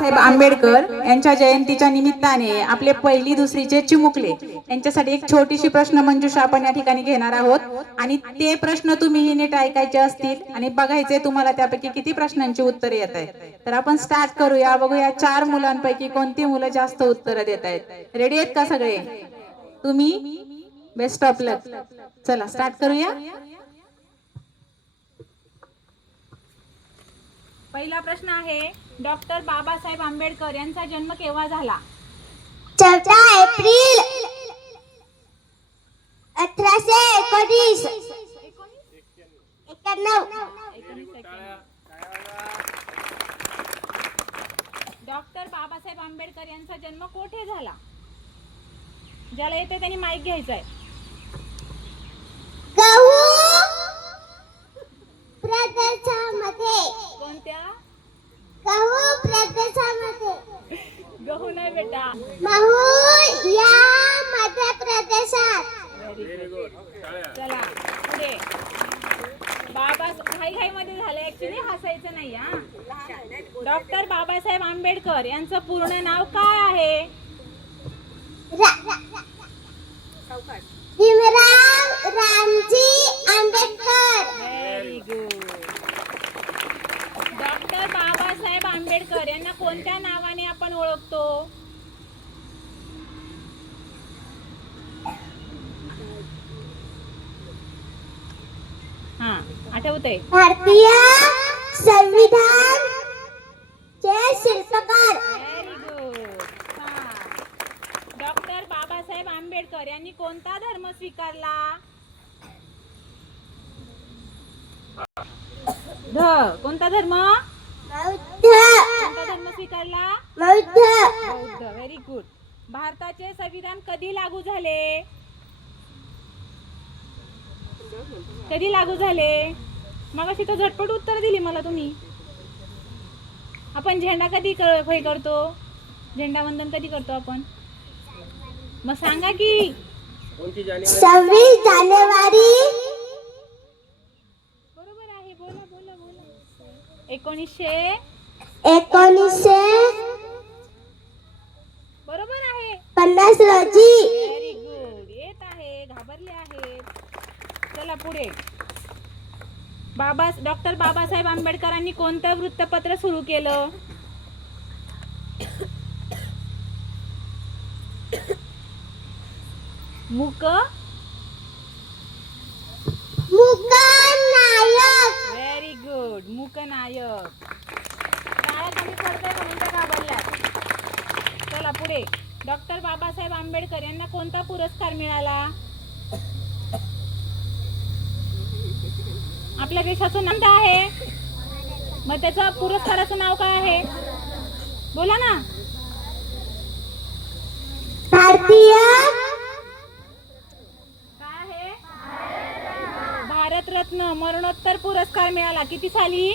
साहेब आंबेडकर यांच्या जयंतीच्या निमित्ताने आपले पहिली दुसरीचे चिमुकले यांच्यासाठी एक छोटीशी प्रश्न मंजुषा आपण या ठिकाणी घेणार आहोत आणि ते प्रश्न तुम्ही नीट ऐकायचे असतील आणि बघायचे तुम्हाला त्यापैकी किती प्रश्नांची उत्तरे येत आहेत. तर आपण स्टार्ट करूया. बघूया 4 मुलांपैकी कोणती मुलं जास्त उत्तरं देत आहेत. रेडी आहेत का सगळे? तुम्ही बेस्ट ऑफ लक. चला स्टार्ट करूया. पहिला प्रश्न आहे, डॉक्टर बाबासाहेब आंबेडकर यांचा जन्म केव्हा झाला? 14 एप्रिल 1819. 91. डॉक्टर बाबासाहेब आंबेडकर यांचा जन्म कोठे झाला? ज्याला येते त्यांनी माईक घ्यायचाय. गहू प्रदेशामध्ये. कोणत्या? गहू प्रदेशामध्ये. गहू नाही बेटा. महू या मध्य प्रदेशात. चला पुढे. बाबा घाई मध्ये झालं, ऍक्च्युली हसायचं नाही हा. डॉक्टर बाबासाहेब आंबेडकर यांचं पूर्ण नाव काय आहे? Bhimrao Ramji Ambedkar. Very good. Doctor Babasaheb Ambedkar यांना कोणत्या नावाने आपण ओळखतो? हा आठवतंय. भारतीय संविधान चे शिल्पकार. Very good. Doctor Babasaheb Ambedkar यांनी कोणता धर्म स्वीकारला? कोणता धर्म? बौद्ध. कोणता धर्म स्वीकारला? बौद्ध. बौद्ध. Very good. भारताचे संविधान कधी लागू झाले? कधी लागू झाले? मगाशी तर झटपट उत्तर दिली मला तुम्ही. आपण झेंडा कधी हे करतो? झेंडा वंदन कधी करतो आपण? मग सांगा की. 26 जानेवारी. बरोबर आहे. बोला बोला बोला. 1900. बरोबर आहे. 50 रोजी. Very good. येत आहे. घाबरले आहेत. चला पुढे. डॉक्टर बाबासाहेब आंबेडकरांनी कोणतं वृत्तपत्र सुरू केलं? मुकनायक. Very good. मुकनायक. शाळा कमी पडतंय म्हणून त्या घाबरल्यात. चला पुढे. डॉक्टर बाबासाहेब आंबेडकर यांना कोणता पुरस्कार मिळाला? आपल्या देशाचं नाव काय आहे? मग त्याचं पुरस्काराचं नाव काय आहे? बोला ना. भारतीय काय आहे? भारतरत्न मरणोत्तर पुरस्कार मिळाला. किती साली?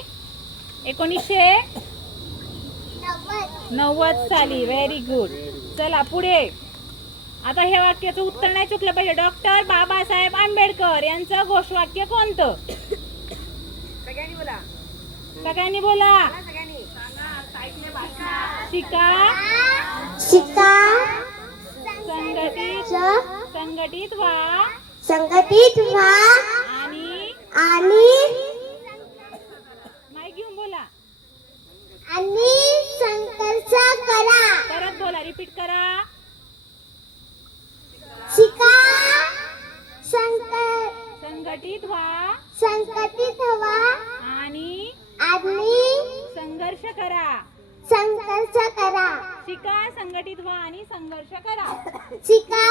1990 साली. Very good. चला पुढे. आता हे वाक्याचं उत्तर नाही चुकलं पाहिजे. डॉक्टर बाबासाहेब आंबेडकर यांचं घोषवाक्य कोणतं? सगळ्यांनी बोला. शिका. संघटित व्हा आणि माईक घेऊन बोला. आणि संघर्ष करा. परत बोला. रिपीट करा. शिका. संघटित व्हा आणि संघर्ष करा. शिका, संघटित व्हा आणि संघर्ष करा. शिका.